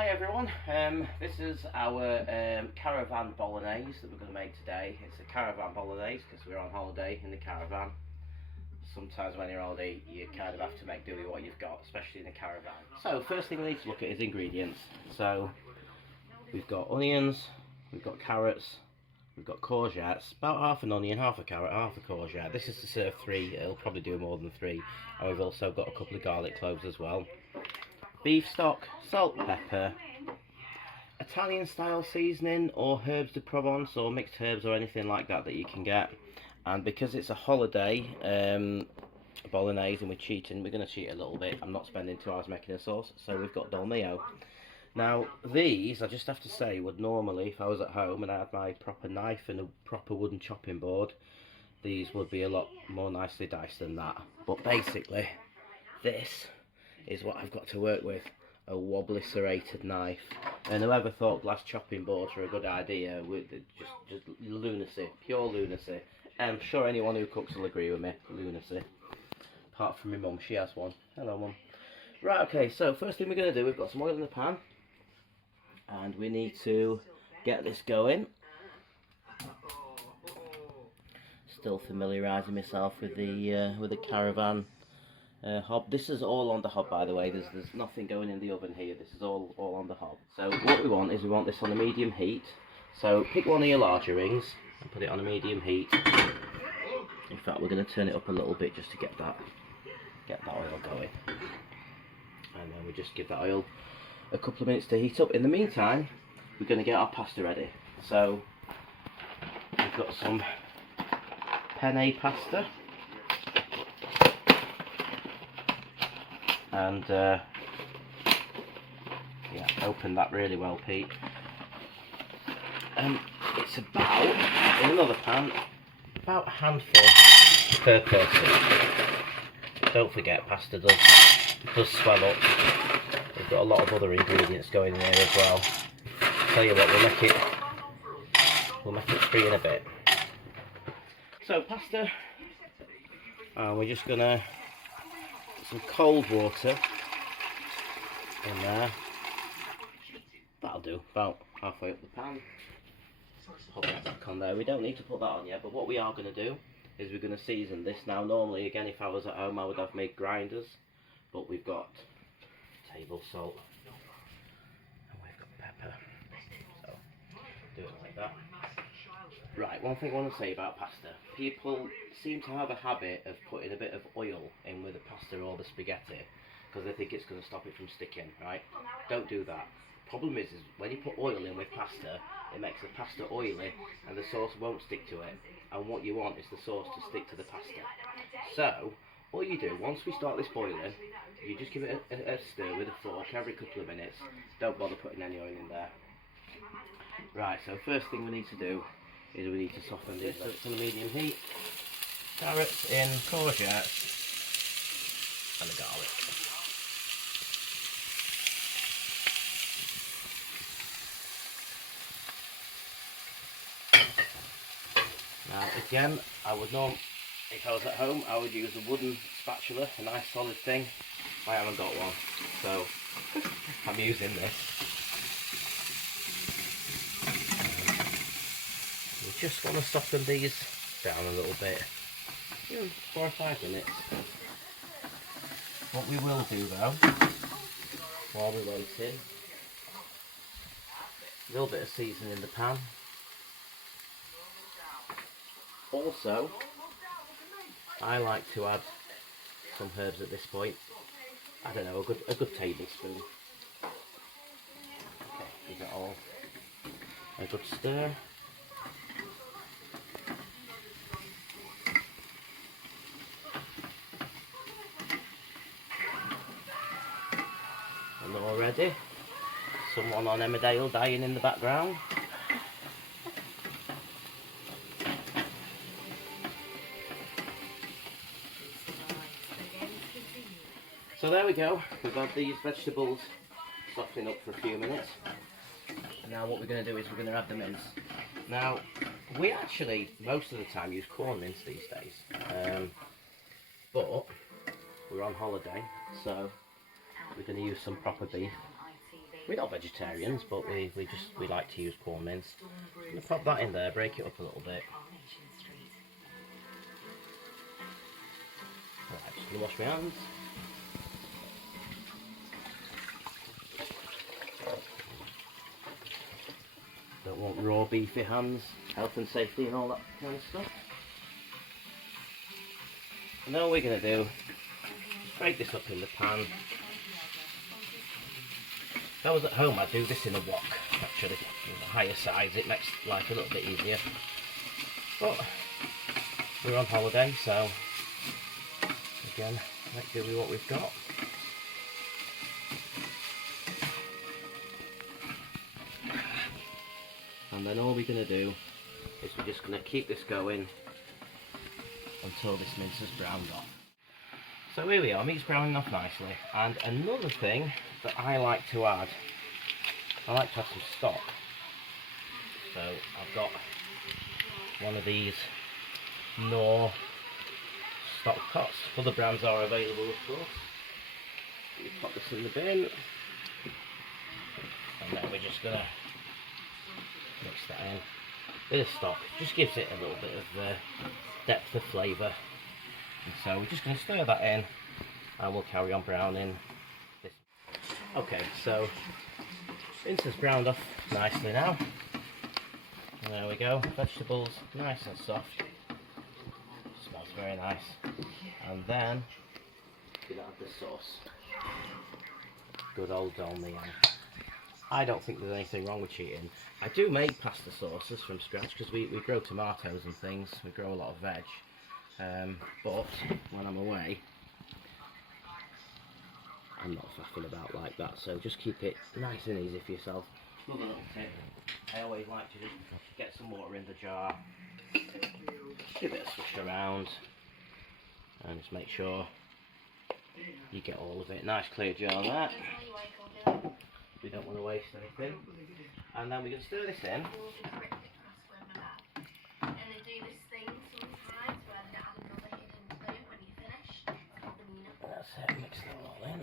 Hi everyone, this is our caravan bolognese that we're going to make today. It's a caravan bolognese because we're on holiday in the caravan. Sometimes when you're on holiday you kind of have to make do with what you've got, especially in a caravan. So first thing we need to look at is ingredients. So we've got onions, we've got carrots, we've got courgettes, about half an onion, half a carrot, half a courgette. This is to serve 3, it'll probably do more than 3. And we've also got a couple of garlic cloves as well. Beef stock, salt, pepper, Italian style seasoning or herbs de Provence or mixed herbs or anything like that that you can get. And because it's a holiday bolognese and we're cheating, we're going to cheat a little bit. I'm not spending 2 hours making a sauce, so we've got dolmio. Now these, I just have to say, would normally, if I was at home and I had my proper knife and a proper wooden chopping board, these would be a lot more nicely diced than that. But basically this is what I've got to work with, a wobbly serrated knife. And whoever thought glass chopping boards were a good idea, just lunacy, pure lunacy. I'm sure anyone who cooks will agree with me, lunacy. Apart from my mum, she has one. Hello mum. Right, okay, so first thing we're going to do, we've got some oil in the pan. And we need to get this going. Still familiarising myself with the caravan hob. This is all on the hob, by the way. There's nothing going in the oven here. This is all on the hob. So what we want is we want this on a medium heat. So pick one of your larger rings and put it on a medium heat. In fact, we're going to turn it up a little bit just to get that oil going. And then we just give that oil a couple of minutes to heat up. In the meantime, we're going to get our pasta ready. So we've got some penne pasta. And yeah, open that really well, Pete. It's about, in another pan, about a handful per person. Don't forget, pasta does swell up. We've got a lot of other ingredients going in here as well. Tell you what, we'll make it 3 in a bit. So pasta, and we're just gonna some cold water in there. That'll do, about halfway up the pan. Put that back on there. We don't need to put that on yet, but what we are going to do is we're going to season this. Now normally, again, if I was at home I would have made grinders, but we've got table salt and we've got pepper, so do it like that. Right, one thing I want to say about pasta. People seem to have a habit of putting a bit of oil in with the pasta or the spaghetti because they think it's going to stop it from sticking, right? Don't do that. Problem is when you put oil in with pasta, it makes the pasta oily and the sauce won't stick to it. And what you want is the sauce to stick to the pasta. So, all you do, once we start this boiling, you just give it a stir with a fork every couple of minutes. Don't bother putting any oil in there. Right, so first thing we need to do is we need to soften this so it's on a medium heat. Carrots in, courgettes and the garlic. Now again, I would know if I was at home I would use a wooden spatula, a nice solid thing. I haven't got one, so I'm using this. We're just going to soften these down a little bit, 4 or 5 minutes. What we will do though, while we're waiting, a little bit of seasoning in the pan. Also, I like to add some herbs at this point. I don't know, a good tablespoon. Okay, give it all a good stir. And already, someone on Emmerdale dying in the background. So there we go, we've had these vegetables softening up for a few minutes. And now what we're going to do is we're going to add the mince. Now, we actually, most of the time, use corn mince these days. But we're on holiday, so we're going to use some proper beef. We're not vegetarians, but we like to use corn mince. I'm going to pop that in there, break it up a little bit. Right, just going to wash my hands. Don't want raw beefy hands, health and safety and all that kind of stuff. And then all we're going to do is break this up in the pan. If I was at home, I'd do this in a wok, actually. The higher size, it makes life a little bit easier. But we're on holiday, so again, let's do with what we've got. And then all we're going to do is we're just going to keep this going until this mince is browned off. So here we are, meat's browning off nicely. And another thing that I like to add, I like to have some stock. So I've got one of these Knorr stock pots. Other brands are available, of course. You pop this in the bin, and then we're just going to mix that in. Bit of stock, just gives it a little bit of depth of flavour. And so we're just going to stir that in, and we'll carry on browning this. Okay, so mince has browned off nicely now. And there we go, vegetables nice and soft. Smells very nice. And then we're going to add the sauce. Good old Bolognaise. I don't think there's anything wrong with cheating. I do make pasta sauces from scratch because we grow tomatoes and things. We grow a lot of veg. But when I'm away, I'm not faffing about like that. So just keep it nice and easy for yourself. Another little tip. I always like to just get some water in the jar. Give it a swish around. And just make sure you get all of it. Nice clear jar there. We don't want to waste anything. And then we can stir this in. That's it, mix that all in.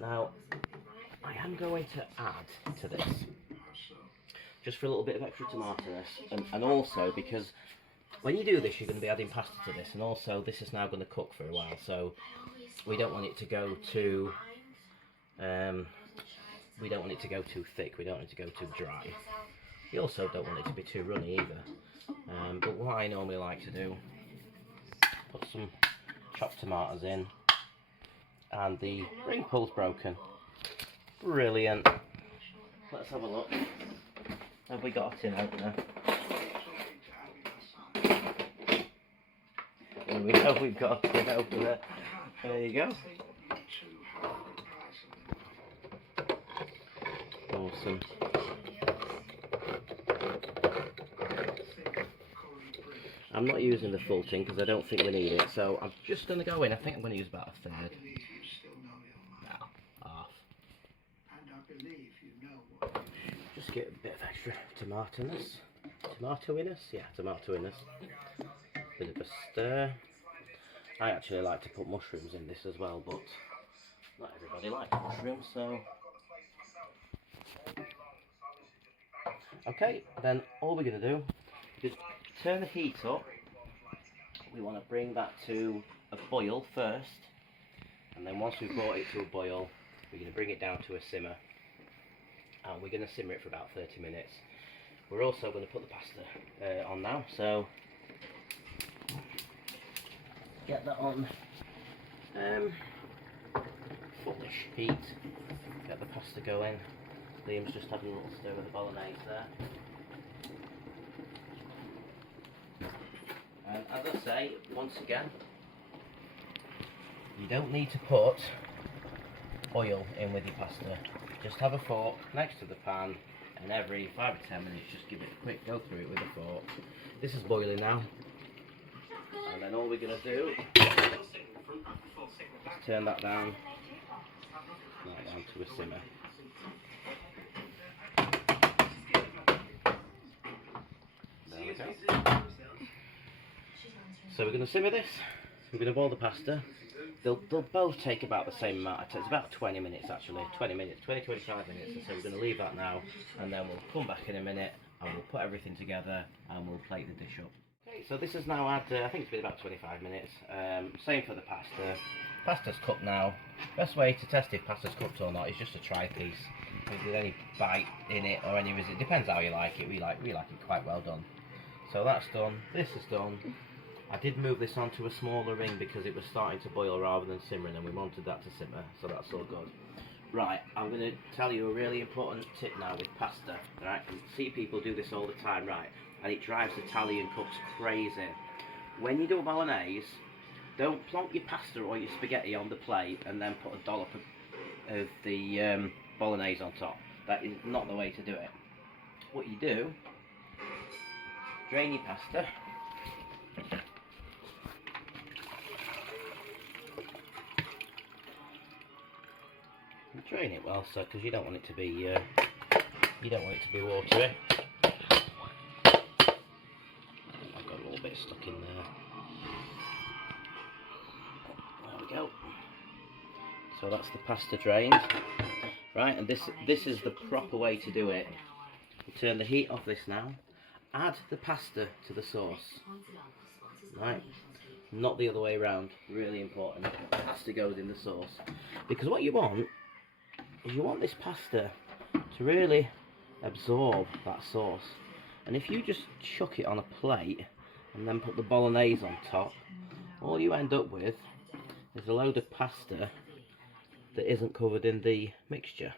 Now, I am going to add to this, just for a little bit of extra tomatoes, and also because when you do this you're going to be adding pasta to this, and also this is now going to cook for a while, so we don't want it to go too we don't want it to go too thick, we don't want it to go too dry. You also don't want it to be too runny either. But what I normally like to do, put some chopped tomatoes in, and the ring pull's broken. Brilliant. Let's have a look. Have we got a tin opener? There we go, we've got a tin opener. There you go. Awesome. I'm not using the full tin because I don't think we need it, so I'm just going to go in. I think I'm going to use about a third. No, half. Just get a bit of extra tomatoiness. Yeah, tomatoiness. Bit of a stir. I actually like to put mushrooms in this as well, but not everybody likes mushrooms, so. Okay, then all we're going to do is turn the heat up. We want to bring that to a boil first, and then once we've brought it to a boil, we're going to bring it down to a simmer, and we're going to simmer it for about 30 minutes. We're also going to put the pasta on now, so get that on fullish heat, get the pasta going. Liam's just having a little stir with the bolognese there. And as I say, once again, you don't need to put oil in with your pasta. Just have a fork next to the pan, and every 5 or 10 minutes just give it a quick go through it with a fork. This is boiling now, and then all we're going to do is turn that down, right down to a simmer. There we go. So we're going to simmer this, we're going to boil the pasta, they'll both take about the same amount of time. It's about 20 minutes actually, 20 minutes, 25 minutes. So we're going to leave that now, and then we'll come back in a minute and we'll put everything together and we'll plate the dish up. Okay, so this has now had, I think it's been about 25 minutes. Same for the pasta. Pasta's cooked now. Best way to test if pasta's cooked or not is just to try a piece. If there's any bite in it or any residue, depends how you like it. We like it quite well done. So that's done. This is done. I did move this onto a smaller ring because it was starting to boil rather than simmering, and we wanted that to simmer, so that's all good. Right, I'm going to tell you a really important tip now with pasta. Right, I see people do this all the time, right, and it drives Italian cooks crazy. When you do a bolognese, don't plonk your pasta or your spaghetti on the plate and then put a dollop of the bolognese on top. That is not the way to do it. What you do, drain your pasta. Drain it well, so because you don't want it to be watery. I've got a little bit stuck in there. There we go. So that's the pasta drained, right? And this is the proper way to do it. You turn the heat off this now. Add the pasta to the sauce, right? Not the other way around. Really important. The pasta goes in the sauce, because what you want is you want this pasta to really absorb that sauce. And if you just chuck it on a plate and then put the bolognese on top, all you end up with is a load of pasta that isn't covered in the mixture.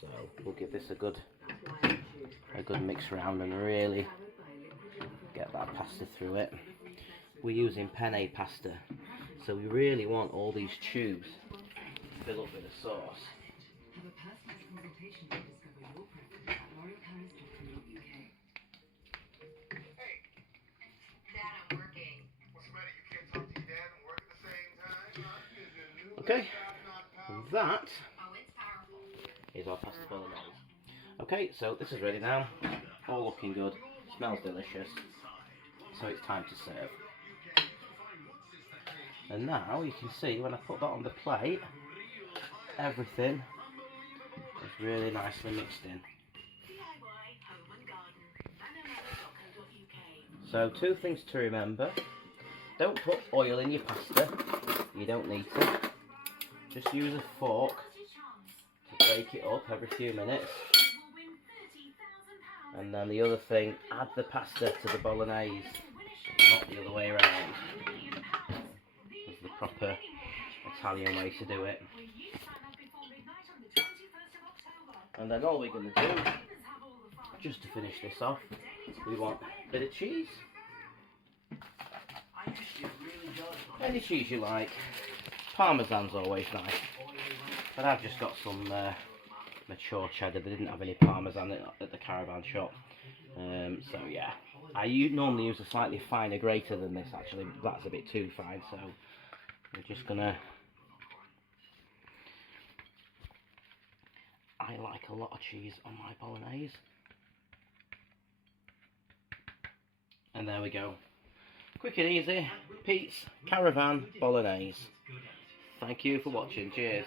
So we'll give this a good mix round and really get that pasta through it. We're using penne pasta, so we really want all these tubes fill up with the sauce. Okay, and that is our pasta bolognese. Okay, so this is ready now, all looking good, smells delicious, so it's time to serve. And now you can see when I put that on the plate, everything is really nicely mixed in. So 2 things to remember: don't put oil in your pasta, you don't need to. Just use a fork to break it up every few minutes. And then the other thing, add the pasta to the bolognese, not the other way around. It's the proper Italian way to do it. And then all we're going to do, just to finish this off, we want a bit of cheese. Any cheese you like. Parmesan's always nice. But I've just got some mature cheddar. They didn't have any parmesan at the caravan shop. So yeah, I normally use a slightly finer grater than this actually. That's a bit too fine, so we're just gonna... I like a lot of cheese on my bolognese. And there we go. Quick and easy, Pete's Caravan Bolognese. Thank you for watching. Cheers.